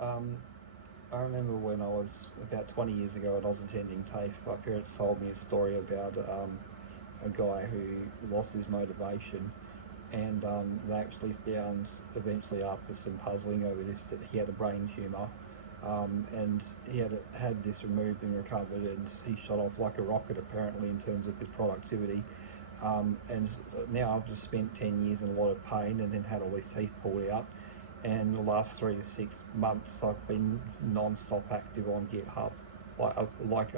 I remember when I was about 20 years ago and I was attending TAFE, my parents told me a story about a guy who lost his motivation, and they actually found eventually after some puzzling over this that he had a brain tumour, and he had this removed and recovered, and he shot off like a rocket apparently in terms of his productivity. And now I've just spent 10 years in a lot of pain and then had all these teeth pulled out. And the last 3 to 6 months, I've been non-stop active on GitHub. Like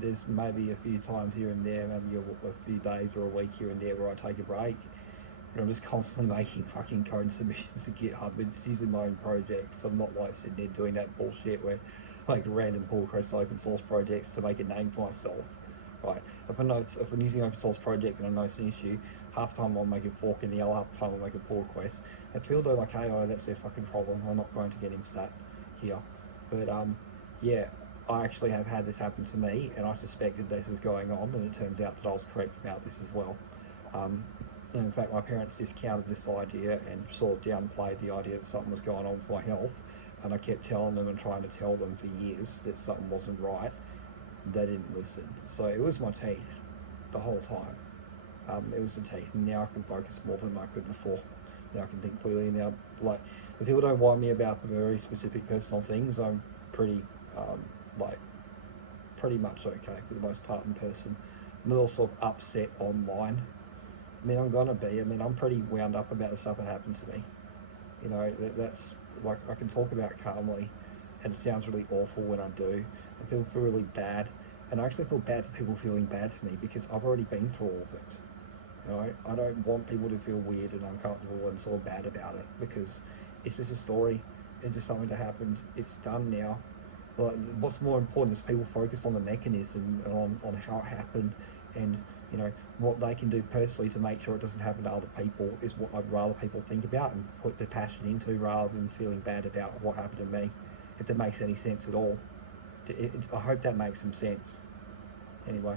there's maybe a few times here and there, maybe a few days or a week here and there where I take a break. But I'm just constantly making fucking code submissions to GitHub. It's using my own projects. I'm not like sitting there doing that bullshit where like random pull requests open source projects to make a name for myself. Right. If I'm using an open source project and I notice an issue, half the time I'll make a fork in the other half the time I'll make a pull request. If people don't like AI, that's their fucking problem. I'm not going to get into that here. But yeah, I actually have had this happen to me, and I suspected this was going on, and it turns out that I was correct about this as well. And in fact, my parents discounted this idea and sort of downplayed the idea that something was going on with my health, and I kept telling them and trying to tell them for years that something wasn't right. They didn't listen. So it was my teeth the whole time. It was the teeth. And now I can focus more than I could before. Now I can think clearly. Now, like, if people don't want me about very specific personal things, I'm pretty, like, pretty much okay for the most part in person. I'm a little sort of upset online. I mean, I'm gonna be. I mean, I'm pretty wound up about the stuff that happened to me. You know, that's like I can talk about calmly, and it sounds really awful when I do, and people feel really bad, and I actually feel bad for people feeling bad for me because I've already been through all of it. You know, I don't want people to feel weird and uncomfortable and sort of bad about it because it's just a story. It's just something that happened. It's done now. But what's more important is people focus on the mechanism and on how it happened, and you know what they can do personally to make sure it doesn't happen to other people is what I'd rather people think about and put their passion into rather than feeling bad about what happened to me. If that makes any sense at all. I hope that makes some sense. Anyway.